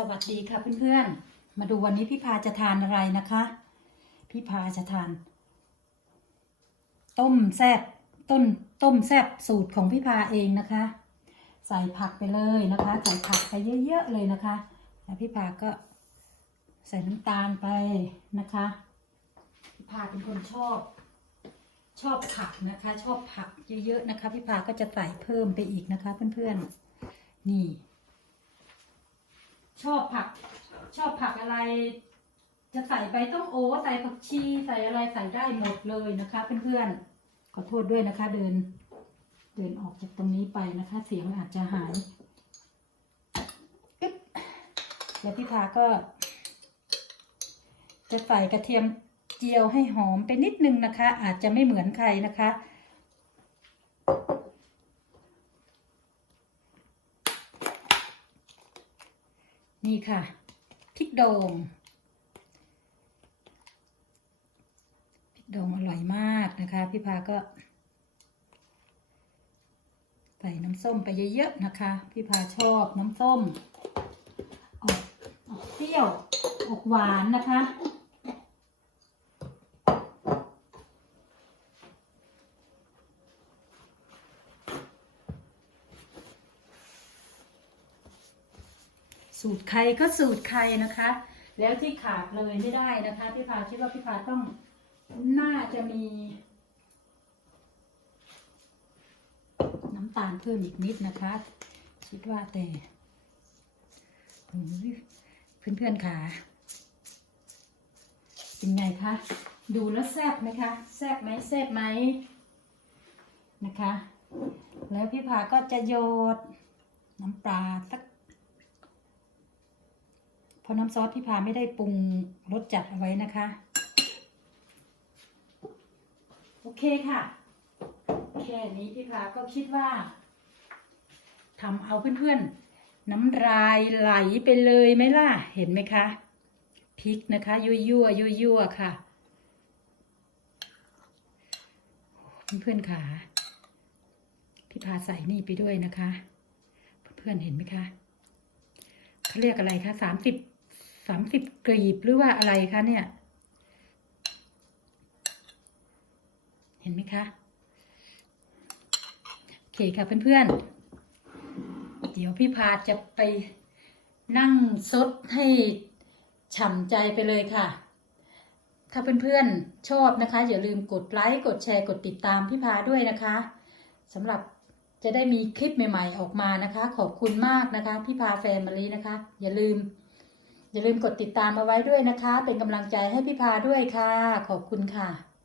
สวัสดีค่ะเพื่อนๆ มาดูวันนี้พี่พาจะทานอะไรนะคะ พี่พาจะทาน ต้มแซบต้นต้มแซบสูตรของพี่พาเองนะคะ ใส่ผักไปเลยนะคะ ใส่ผักไปเยอะๆเลยนะคะ แล้วพี่พาก็ใส่น้ำตาลไปนะคะ พี่พาเป็นคนชอบ ชอบผักนะคะ ชอบผักเยอะๆนะคะ พี่พาก็จะใส่เพิ่มไปอีกนะคะ เพื่อนๆ นี่ ชอบผัก ชอบผักอะไร จะใส่ใบต้มโอใส่ผักชีใส่อะไรใส่ได้หมดเลยนะคะเพื่อนๆขอโทษด้วยนะคะ เดิน เดินออกจากตรงนี้ไปนะคะ เสียงอาจจะหายอึ๊บแล้วพี่พาก็ จะใส่กระเทียมเจียวให้หอมไปนิดนึงนะคะ อาจจะไม่เหมือนใครนะคะ นี่ค่ะพริกโดงพริกโดงอร่อยมากนะคะ พี่พาก็ใส่น้ำส้มไปเยอะๆนะคะ พี่พาชอบน้ำส้มออกออกเปรี้ยวออกหวานนะคะ สูตรใครก็สูตรใครนะคะ แล้วที่ขาดเลยไม่ได้นะคะพี่พาคิดว่าพี่พาต้องน่าจะมี น้ำตาลเพิ่มอีกนิดนะคะ คิดว่าแต่เพื่อนๆค่ะเป็นไงคะ ดูแล้วแซ่บไหมคะ แซ่บไหมแซ่บไหมนะคะ แล้วพี่พาก็จะโยดน้ำปลาสัก เพราะน้ำซอสพี่พาไม่ได้ปรุงรสจัดเอาไว้นะคะ โอเคค่ะ แค่นี้พี่พาก็คิดว่าทำเอาเพื่อนๆ น้ำลายไหลไปเลยไหมล่ะ เห็นไหมคะพริกนะคะ ยั่วยั่วยั่วยั่วๆค่ะ เพื่อนๆค่ะพี่พาใส่นี่ไปด้วยนะคะ เพื่อนๆเห็นไหมคะเขาเรียกอะไรคะสามสิบ สามสิบกรีบหรือว่าอะไรคะเนี่ย เห็นไหมคะ โอเคค่ะเพื่อนๆ เดี๋ยวพี่พาจะไปนั่งซดให้ฉ่ำใจไปเลยค่ะ ถ้าเพื่อนๆ ชอบนะคะ อย่าลืมกดไลค์กดแชร์กดติดตามพี่พาด้วยนะคะสำหรับจะได้มีคลิปใหม่ ๆ ออกมานะคะ ขอบคุณมากนะคะ พี่พาแฟมิลี่นะคะ อย่าลืม อย่าลืมกดติดตามมาไว้ด้วยนะคะ เป็นกำลังใจให้พี่พาด้วยค่ะ ขอบคุณค่ะ